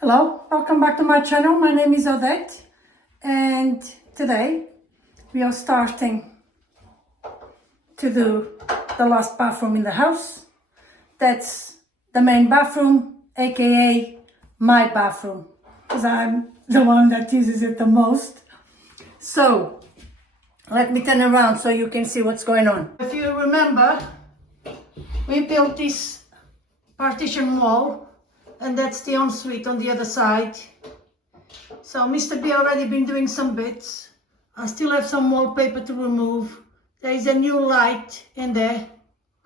Hello, welcome back to my channel. My name is Odette and today we are starting to do the last bathroom in the house. That's the main bathroom, aka my bathroom, because I'm the one that uses it the most. So let me turn around so you can see what's going on. If you remember, we built this partition wall, and that's the ensuite on the other side. So Mr. B already been doing some bits. I still have some wallpaper to remove. There is a new light in there,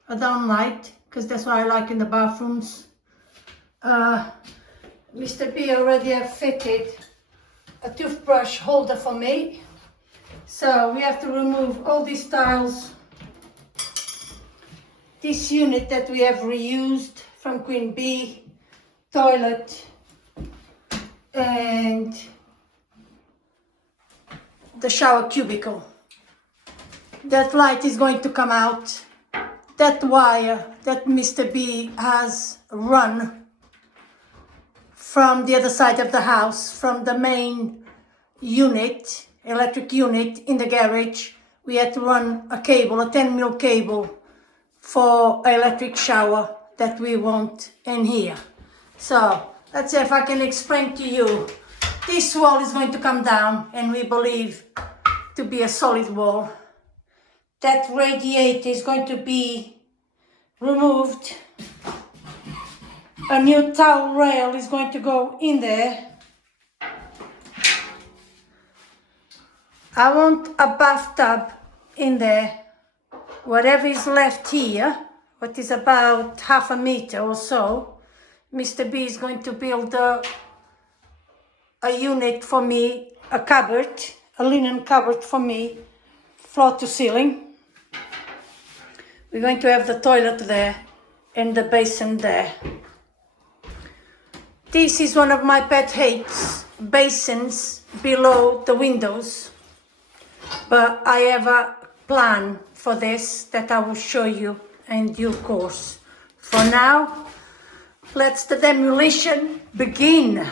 a down light, because that's what I like in the bathrooms. Mr. B already have fitted a toothbrush holder for me. So we have to remove all these tiles. This unit that we have reused from Queen Bee, toilet, and the shower cubicle. That light is going to come out. That wire that Mr. B has run from the other side of the house, from the main unit, electric unit in the garage, we had to run a cable, a 10mm cable for electric shower that we want in here. So let's see if I can explain to you. This wall is going to come down, and we believe to be a solid wall. That radiator is going to be removed. A new towel rail is going to go in there. I want a bathtub in there. Whatever is left here, what is about 1/2 meter or so, Mr. B is going to build a unit for me, a cupboard, a linen cupboard for me, floor to ceiling. We're going to have the toilet there and the basin there. This is one of my pet hates, basins below the windows. But I have a plan for this that I will show you in due course. For now, let the demolition begin.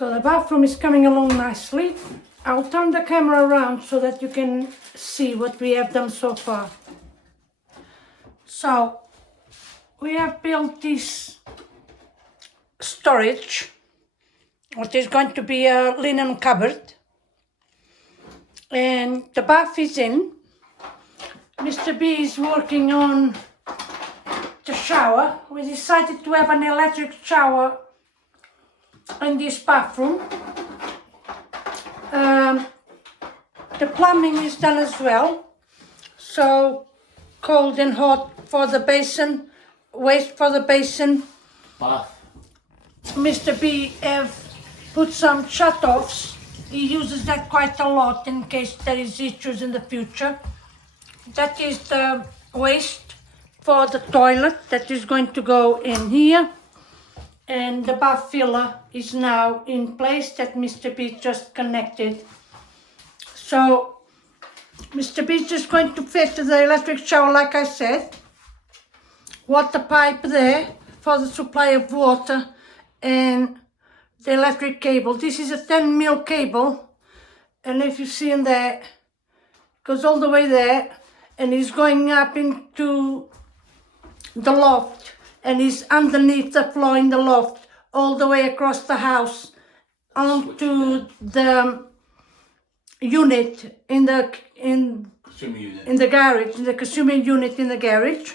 So the bathroom is coming along nicely. I'll turn the camera around so that you can see what we have done so far. So we have built this storage, what is going to be a linen cupboard, and the bath is in. Mr. B is working on the shower. We decided to have an electric shower in this bathroom. The plumbing is done as well, so cold and hot for the basin, waste for the basin. Bath. Mr. B have put some shut-offs. He uses that quite a lot in case there is issues in the future. That is the waste for the toilet that is going to go in here. And the bath filler is now in place that Mr. B just connected. So Mr. B is just going to fit the electric shower, like I said. Water pipe there for the supply of water, and the electric cable. This is a 10mm cable, and if you see in there, it goes all the way there, and it's going up into the loft, and is underneath the floor in the loft, all the way across the house onto the unit in the garage, in the consuming unit in the garage.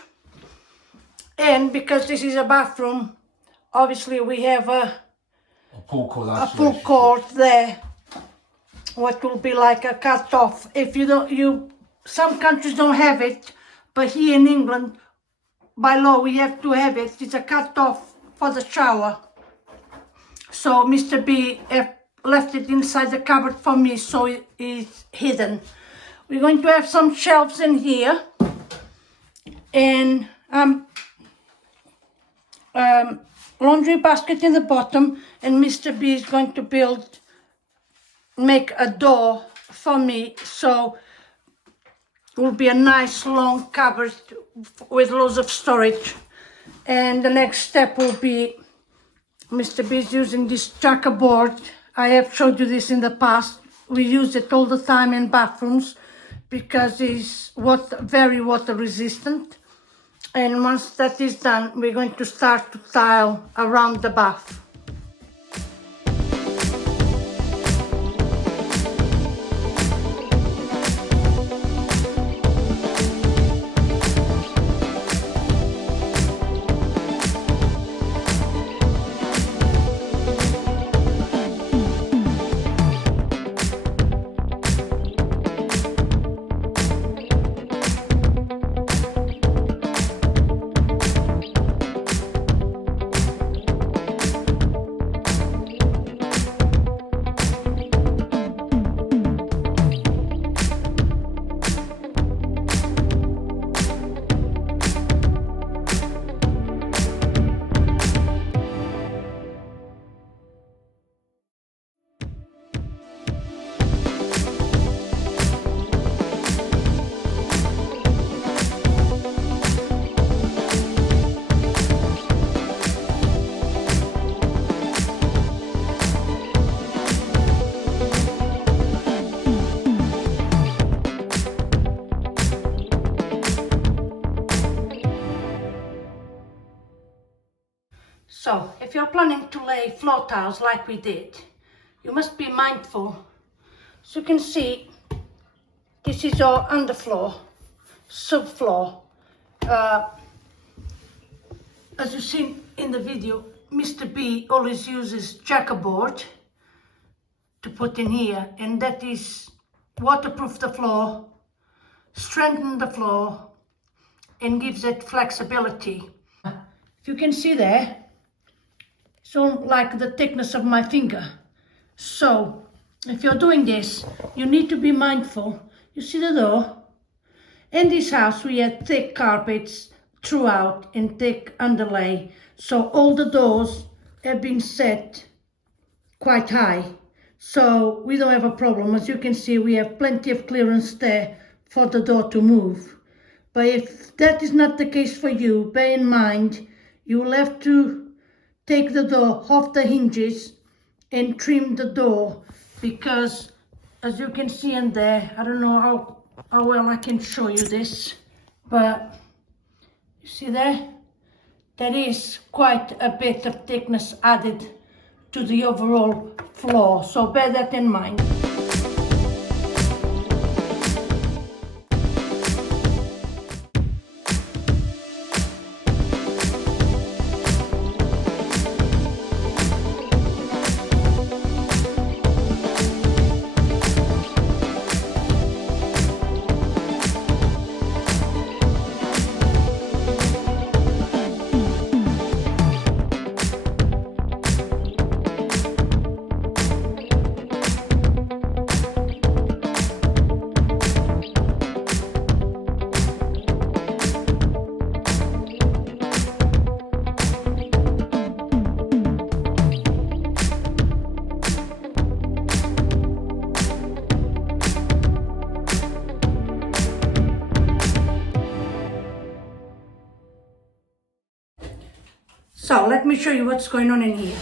And because this is a bathroom, obviously we have a pull cord, a pull cord there what will be like a cut off. If you don't, some countries don't have it, but here in England, by law, we have to have it. It's a cut off for the shower. So Mr. B left it inside the cupboard for me, so it is hidden. We're going to have some shelves in here, and laundry basket in the bottom, and Mr. B is going to make a door for me, so it will be a nice long cupboard with loads of storage. And the next step will be Mr. B is using this checkerboard. I have showed you this in the past. We use it all the time in bathrooms because it's very water resistant. And once that is done, we're going to start to tile around the bath. So, if you're planning to lay floor tiles like we did, you must be mindful. So you can see, this is our underfloor, subfloor. As you see in the video, Mr. B always uses checkerboard to put in here, and that is waterproof the floor, strengthen the floor, and gives it flexibility. If you can see there, it's all like the thickness of my finger. So if you're doing this, you need to be mindful. You see the door? In this house we had thick carpets throughout and thick underlay, so all the doors have been set quite high, so we don't have a problem. As you can see, we have plenty of clearance there for the door to move. But if that is not the case for you, bear in mind you will have to take the door off the hinges and trim the door, because as you can see in there, I don't know how well I can show you this, but you see there is quite a bit of thickness added to the overall floor, so bear that in mind. So let me show you what's going on in here.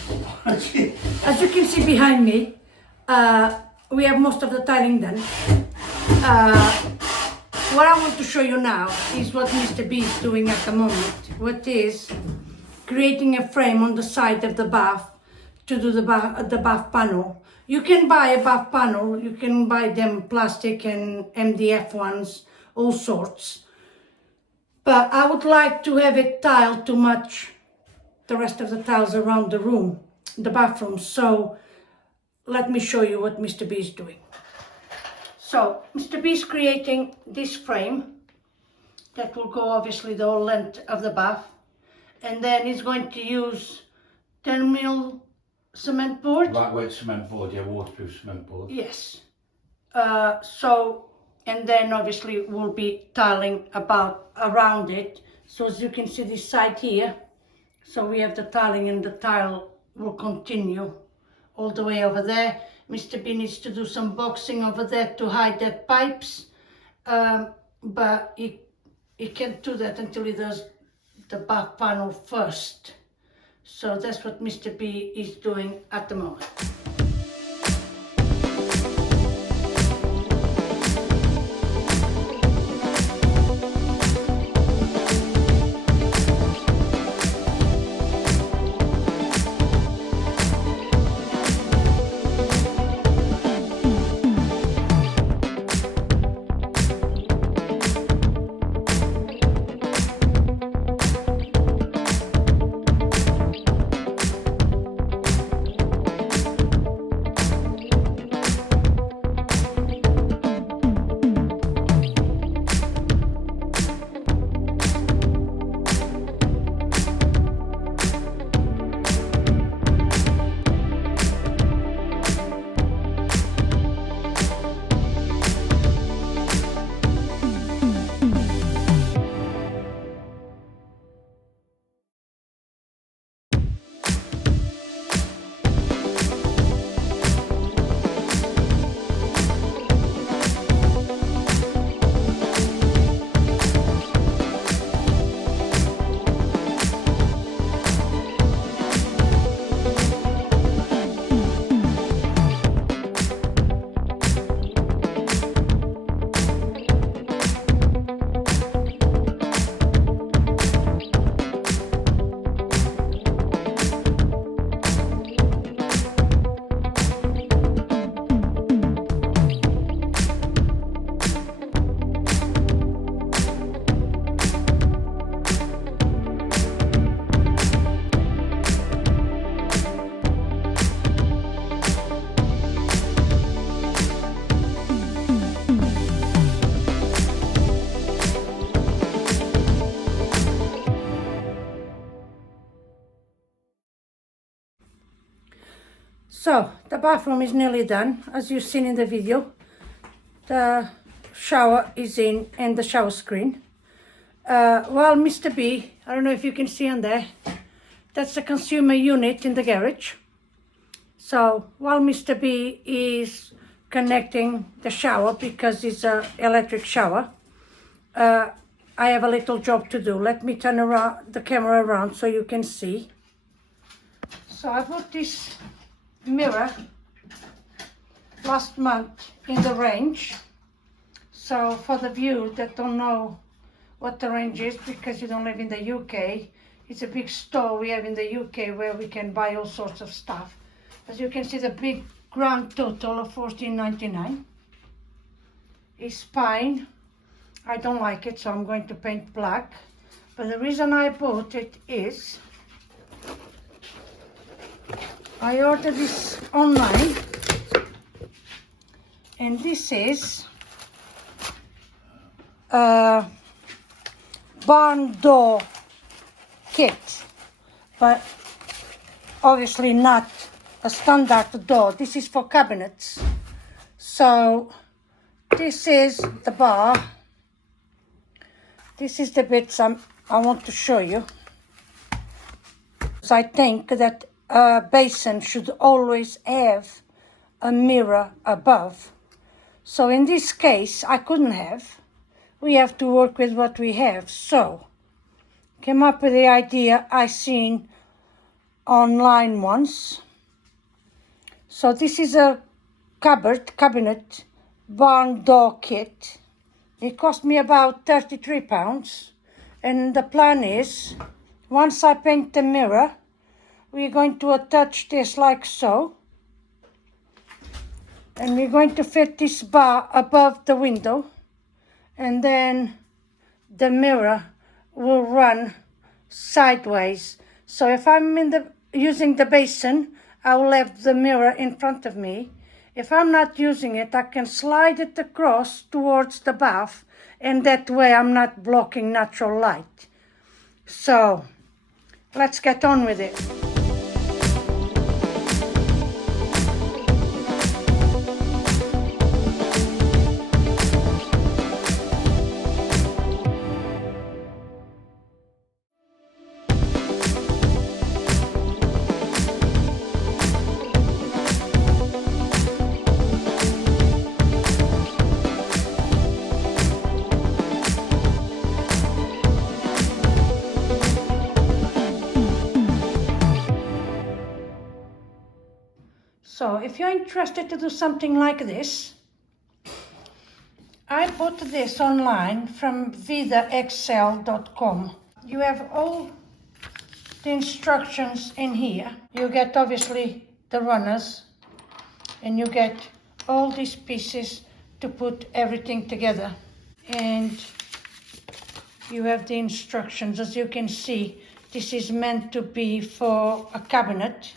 As you can see behind me, we have most of the tiling done. What I want to show you now is what Mr. B is doing at the moment, what is creating a frame on the side of the bath to do the bath panel. You can buy a bath panel, you can buy them plastic and MDF ones, all sorts. But I would like to have it tiled to match the rest of the tiles around the room, the bathroom. So let me show you what Mr. B is doing. So Mr. B is creating this frame that will go obviously the whole length of the bath, and then he's going to use 10mm cement board. Lightweight cement board, yeah, waterproof cement board. Yes. And then obviously we'll be tiling around it. So as you can see this side here, so we have the tiling and the tile will continue all the way over there. Mr. B needs to do some boxing over there to hide the pipes, but he can't do that until he does the back panel first. So that's what Mr. B is doing at the moment. So the bathroom is nearly done. As you've seen in the video, the shower is in and the shower screen. While Mr. B, I don't know if you can see on there, that's the consumer unit in the garage. So while Mr. B is connecting the shower, because it's an electric shower, I have a little job to do. Let me turn around the camera around so you can see. So I put this mirror last month in the range. So for the viewers that don't know what the range is, because you don't live in the UK, it's a big store we have in the UK where we can buy all sorts of stuff. As you can see, the big grand total of $14.99 is fine. I don't like it, so I'm going to paint black. But the reason I bought it is I ordered this online, and this is a barn door kit, but obviously not a standard door. This is for cabinets. So this is the bar. This is the bits I want to show you. So I think that a basin should always have a mirror above. So in this case, I couldn't have. We have to work with what we have. So came up with the idea I seen online once. So this is a cabinet barn door kit. It cost me about £33, and the plan is, once I paint the mirror, we're going to attach this like so, and we're going to fit this bar above the window, and then the mirror will run sideways. So if I'm using the basin, I will have the mirror in front of me. If I'm not using it, I can slide it across towards the bath, and that way I'm not blocking natural light. So let's get on with it. So if you're interested to do something like this, I bought this online from vidaexcel.com. You have all the instructions in here. You get obviously the runners, and you get all these pieces to put everything together. And you have the instructions. As you can see, this is meant to be for a cabinet,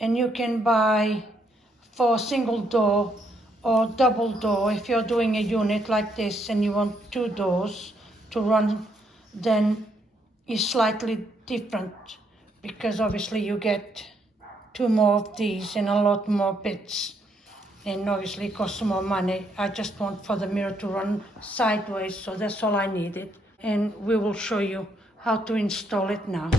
and you can buy for single door or double door. If you're doing a unit like this and you want 2 doors to run, then it's slightly different, because obviously you get 2 more of these and a lot more bits, and obviously it costs more money. I just want for the mirror to run sideways, so that's all I needed, and we will show you how to install it now.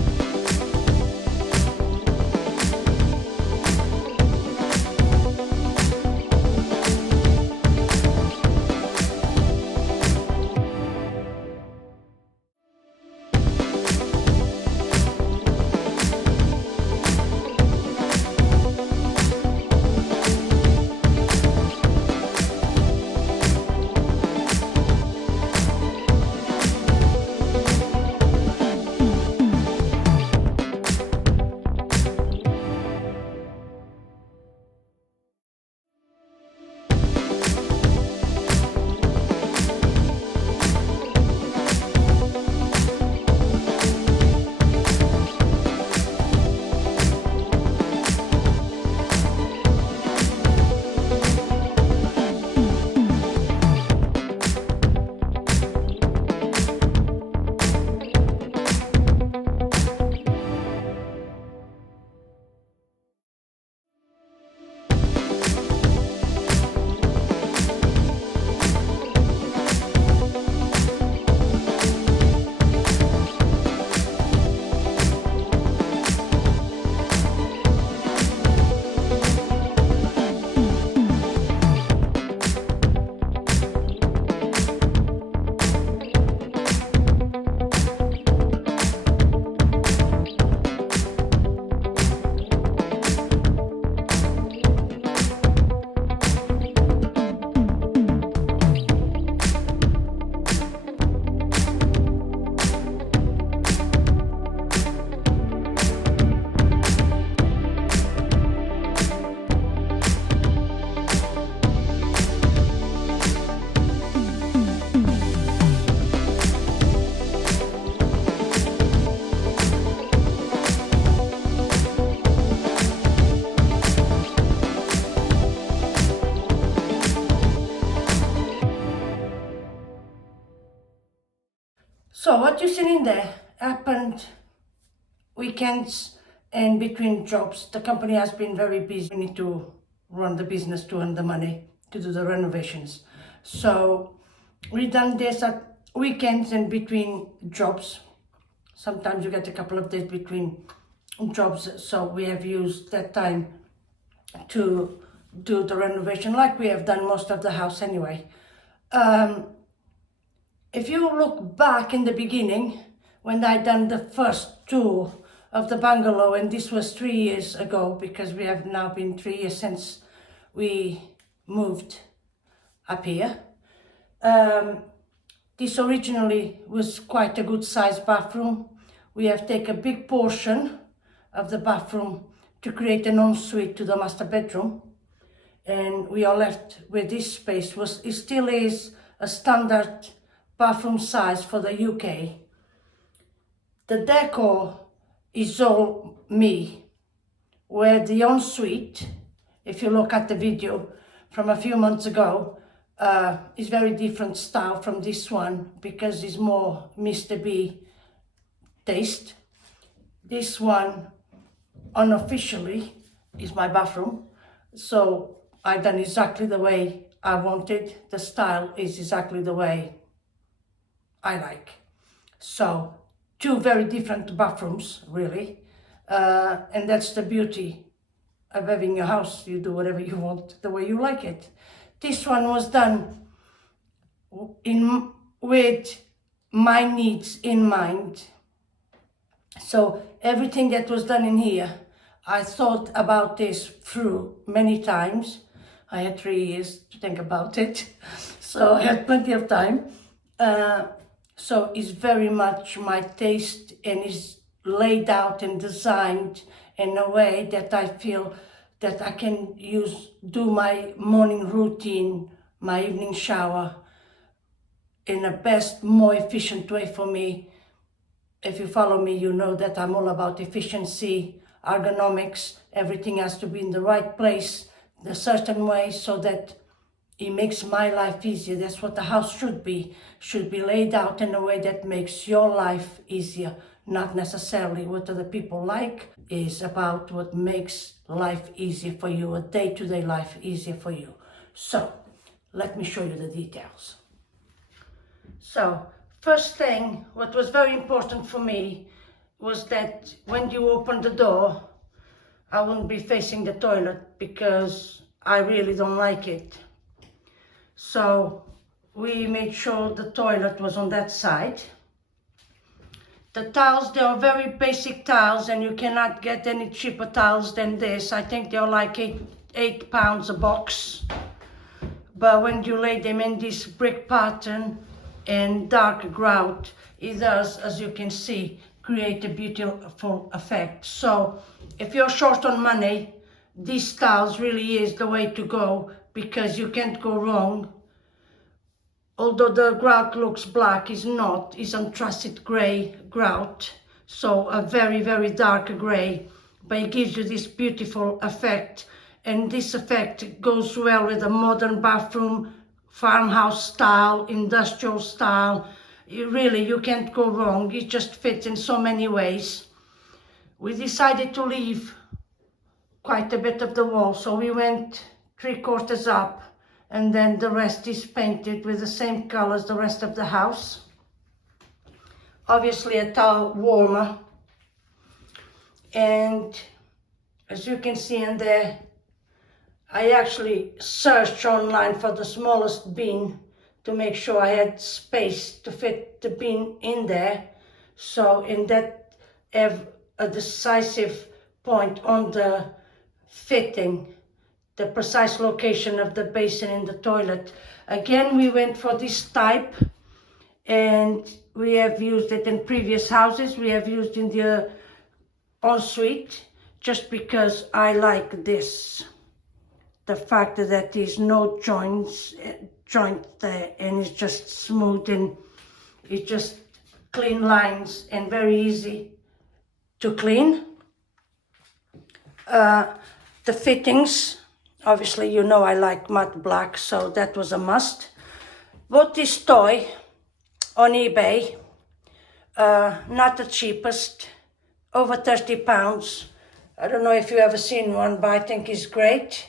So what you seen in there happened weekends and between jobs. The company has been very busy. We need to run the business to earn the money to do the renovations. So we done this at weekends and between jobs. Sometimes you get a couple of days between jobs, so we have used that time to do the renovation, like we have done most of the house anyway. If you look back in the beginning, when I done the first tour of the bungalow, and this was 3 years ago, because we have now been 3 years since we moved up here. This originally was quite a good sized bathroom. We have taken a big portion of the bathroom to create an ensuite to the master bedroom, and we are left with this space. It still is a standard bathroom size for the UK. The decor is all me. where the ensuite, if you look at the video from a few months ago, is very different style from this one because it's more Mr. B taste. This one unofficially is my bathroom, so I done exactly the way I wanted. The style is exactly the way I like. So two very different bathrooms, really, and that's the beauty of having a house. You do whatever you want the way you like it. This one was done with my needs in mind. So everything that was done in here, I thought about this through many times. I had 3 years to think about it, so I had plenty of time. So it's very much my taste and is laid out and designed in a way that I feel that I can do my morning routine, my evening shower in a best, more efficient way for me. If you follow me, you know that I'm all about efficiency, ergonomics. Everything has to be in the right place, a certain way, so that it makes my life easier. That's what the house should be laid out in a way that makes your life easier, not necessarily what other people like. Is about what makes life easier for you, a day-to-day life easier for you. So let me show you the details. So first thing, what was very important for me was that when you open the door, I wouldn't be facing the toilet because I really don't like it. So we made sure the toilet was on that side. The tiles, they are very basic tiles and you cannot get any cheaper tiles than this. I think they're like eight pounds a box. But when you lay them in this brick pattern and dark grout, it does, as you can see, create a beautiful effect. So if you're short on money, these tiles really is the way to go because you can't go wrong. Although the grout looks black, it's not. It's anthracite grey grout, so a very, very dark grey, but it gives you this beautiful effect. And this effect goes well with a modern bathroom, farmhouse style, industrial style. You can't go wrong. It just fits in so many ways. We decided to leave quite a bit of the wall, so we went 3/4 up, and then the rest is painted with the same color as the rest of the house. Obviously a tile warmer, and as you can see in there, I actually searched online for the smallest bin to make sure I had space to fit the bin in there. So in that, have a decisive point on the fitting, the precise location of the basin in the toilet. Again, we went for this type, and we have used it in previous houses. We have used in the ensuite, just because I like this. The fact that there's no joint there, and it's just smooth and it's just clean lines and very easy to clean. The fittings, obviously, you know I like matte black, so that was a must. Bought this toy on eBay, not the cheapest, over £30. I don't know if you've ever seen one, but I think it's great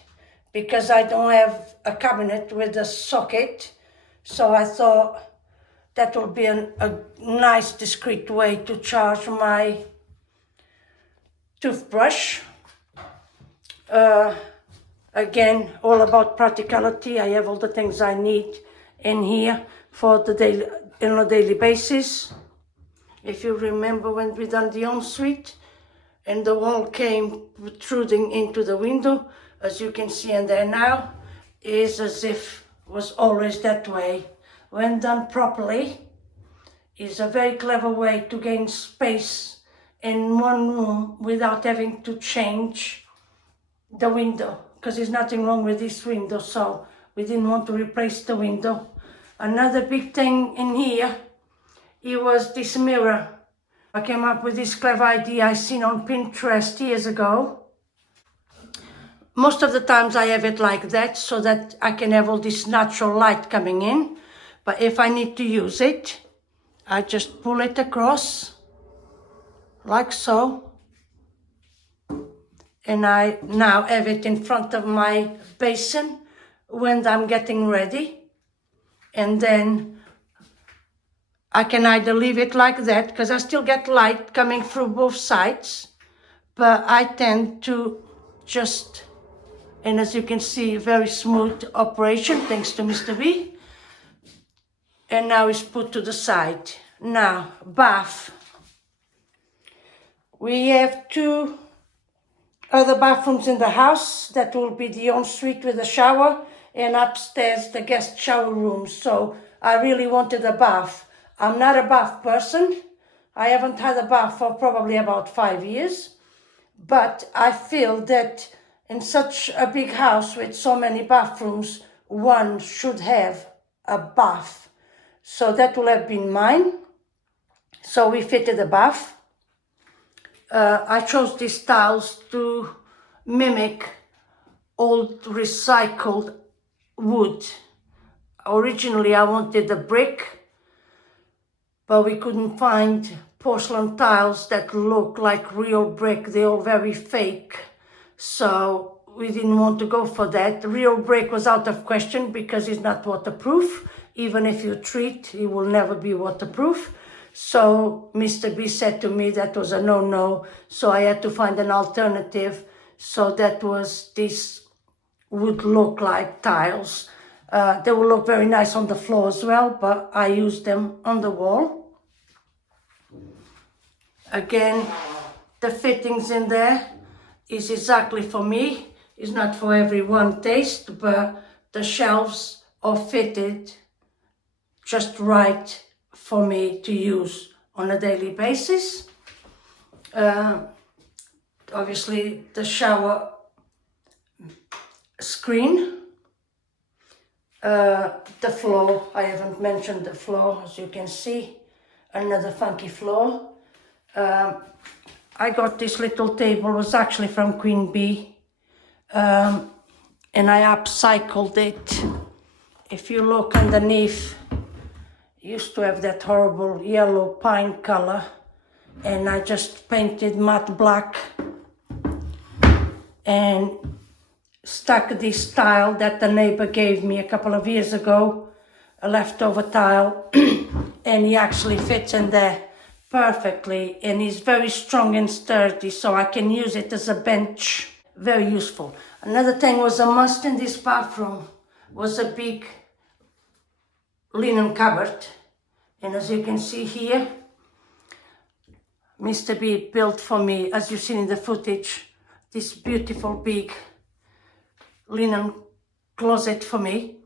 because I don't have a cabinet with a socket, so I thought that would be a nice, discreet way to charge my toothbrush. Again, all about practicality. I have all the things I need in here for the daily, on a daily basis. If you remember when we done the ensuite and the wall came protruding into the window, as you can see in there now, is as if it was always that way. When done properly, is a very clever way to gain space in one room without having to change the window, because there's nothing wrong with this window, so we didn't want to replace the window. Another big thing in here, it was this mirror. I came up with this clever idea I seen on Pinterest years ago. most of the times I have it like that so that I can have all this natural light coming in. But if I need to use it, I just pull it across like so. And I now have it in front of my basin when I'm getting ready. And then I can either leave it like that, because I still get light coming through both sides, but I tend to just, and as you can see, very smooth operation, thanks to Mr. B. And now it's put to the side. Now, bath. We have 2 other bathrooms in the house. That will be the ensuite with a shower, and upstairs the guest shower room. So I really wanted a bath. I'm not a bath person. I haven't had a bath for probably about 5 years. But I feel that in such a big house with so many bathrooms, one should have a bath. So that will have been mine. So we fitted a bath. I chose these tiles to mimic old recycled wood. Originally I wanted a brick, but we couldn't find porcelain tiles that look like real brick. They're all very fake. So we didn't want to go for that. The real brick was out of question because it's not waterproof. Even if you treat, it will never be waterproof. So Mr. B said to me that was a no-no. So I had to find an alternative. So that was this would look like tiles. They will look very nice on the floor as well, but I used them on the wall. Again, the fittings in there is exactly for me. It's not for everyone's taste, but the shelves are fitted just right for me to use on a daily basis. Obviously the shower screen, the floor, I haven't mentioned the floor, as you can see, another funky floor. I got this little table, it was actually from Queen Bee, and I upcycled it. If you look underneath, it used to have that horrible yellow pine color, and I just painted matte black and stuck this tile that the neighbor gave me a couple of years ago, a leftover tile, and he actually fits in there perfectly, and he's very strong and sturdy, so I can use it as a bench. Very useful. Another thing was a must in this bathroom was a big linen cupboard, and as you can see here, Mr. B built for me, as you've seen in the footage, this beautiful big linen closet for me.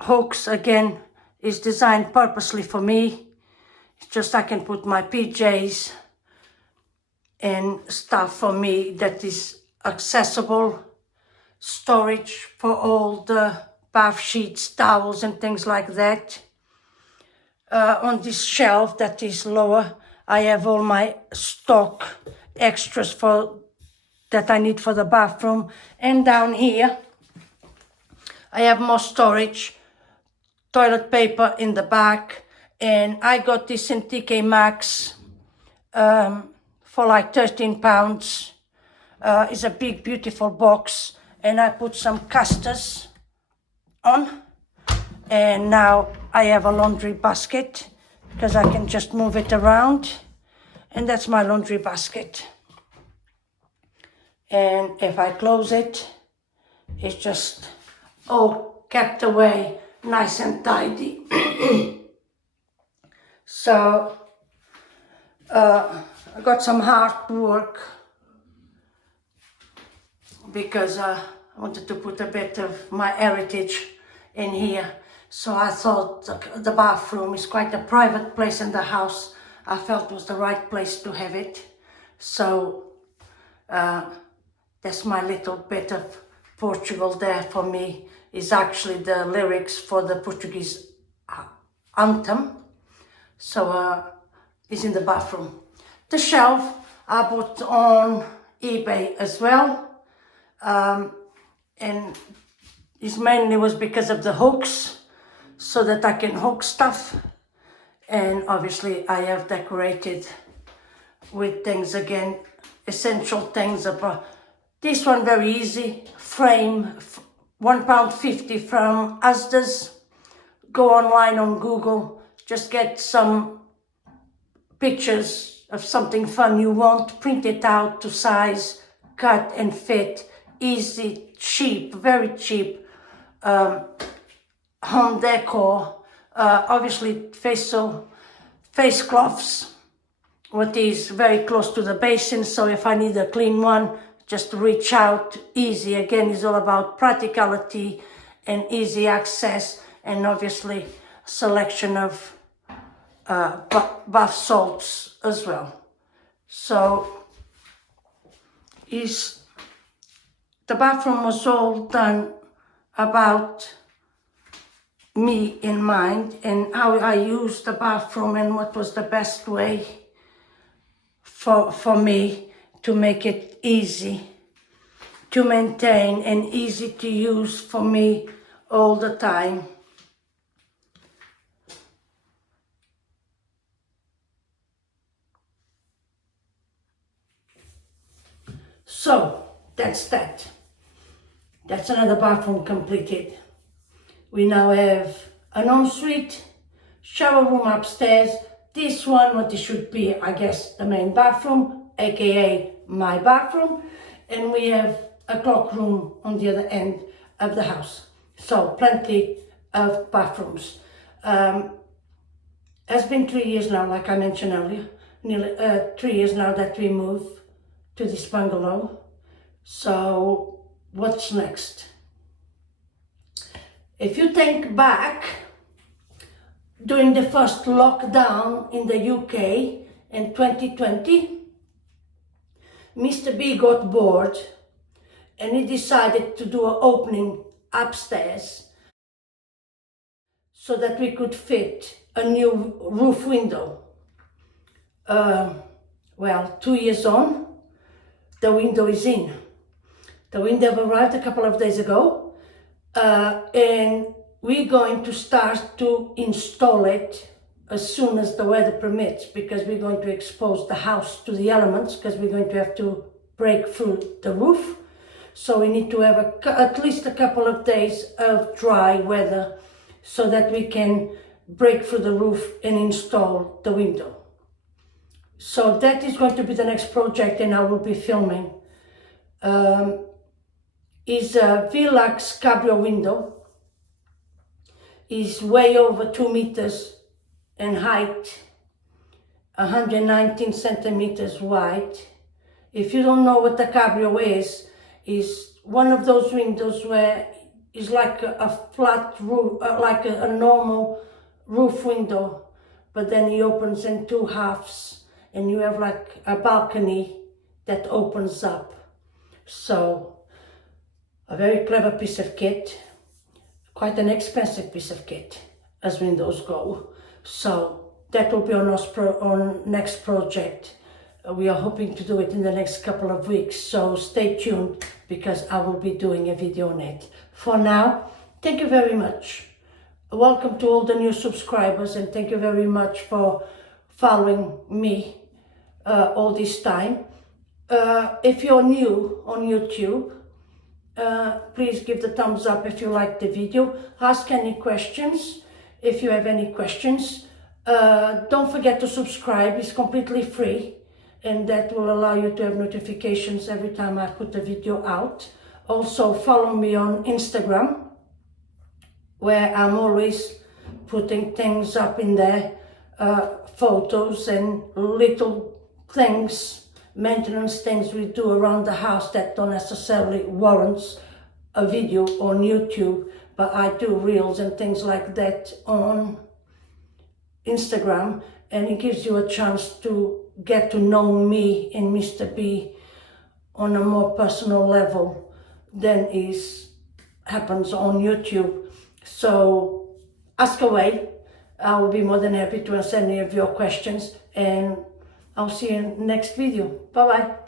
Hooks again is designed purposely for me. It's just I can put my PJs and stuff for me that is accessible. Storage for all the bath sheets, towels and things like that. On this shelf that is lower, I have all my stock extras for that I need for the bathroom. And down here, I have more storage, toilet paper in the back, and I got this in TK Maxx for like £13. It's a big, beautiful box, and I put some casters on, and now I have a laundry basket because I can just move it around, and that's my laundry basket. And if I close it, it's just all kept away nice and tidy. So I got some hard work because I wanted to put a bit of my heritage in here. So I thought the bathroom is quite a private place in the house. I felt it was the right place to have it. So that's my little bit of Portugal there for me. Is actually the lyrics for the Portuguese anthem. So it's in the bathroom. The shelf I bought on eBay as well. And this mainly was because of the hooks, so that I can hook stuff. And obviously I have decorated with things again, essential things. This one very easy, frame, £1.50 from Asda's. Go online on Google, just get some pictures of something fun you want, print it out to size, cut and fit, easy, cheap, very cheap, home decor, obviously face cloths, what is very close to the basin, so if I need a clean one, just reach out, easy. Again, it's all about practicality and easy access, and obviously selection of bath salts as well. So the bathroom was all done about me in mind and how I used the bathroom and what was the best way for me to make it easy to maintain and easy to use for me all the time. So that's that. That's another bathroom completed. We now have an ensuite, shower room upstairs. This one, what it should be, I guess, the main bathroom, aka my bathroom. And we have a clock room on the other end of the house. So plenty of bathrooms. It's been 3 years now, like I mentioned earlier, nearly 3 years now that we moved to this bungalow. So what's next? If you think back, during the first lockdown in the UK in 2020, Mr. B got bored and he decided to do an opening upstairs so that we could fit a new roof window. Well, 2 years on, the window is in. The window arrived a couple of days ago, and we're going to start to install it as soon as the weather permits, because we're going to expose the house to the elements, because we're going to have to break through the roof. So we need to have at least a couple of days of dry weather so that we can break through the roof and install the window. So that is going to be the next project, and I will be filming. Is a Velux cabrio window. Is way over 2 meters in height, 119 centimeters wide. If you don't know what the cabrio is one of those windows where it's like a flat roof, like a normal roof window, but then it opens in two halves and you have like a balcony that opens up. So a very clever piece of kit, quite an expensive piece of kit as windows go. So that will be on our next project. We are hoping to do it in the next couple of weeks, so stay tuned because I will be doing a video on it. For now, thank you very much. Welcome to all the new subscribers, and thank you very much for following me all this time. If you're new on YouTube, please give the thumbs up if you like the video. Ask any questions if you have any questions. Don't forget to subscribe, it's completely free, and that will allow you to have notifications every time I put a video out. Also follow me on Instagram, where I'm always putting things up in there, photos and little things, maintenance things we do around the house that don't necessarily warrant a video on YouTube, but I do reels and things like that on Instagram, and it gives you a chance to get to know me and Mr. B on a more personal level than happens on YouTube. So ask away. I will be more than happy to answer any of your questions, and I'll see you in the next video. Bye bye.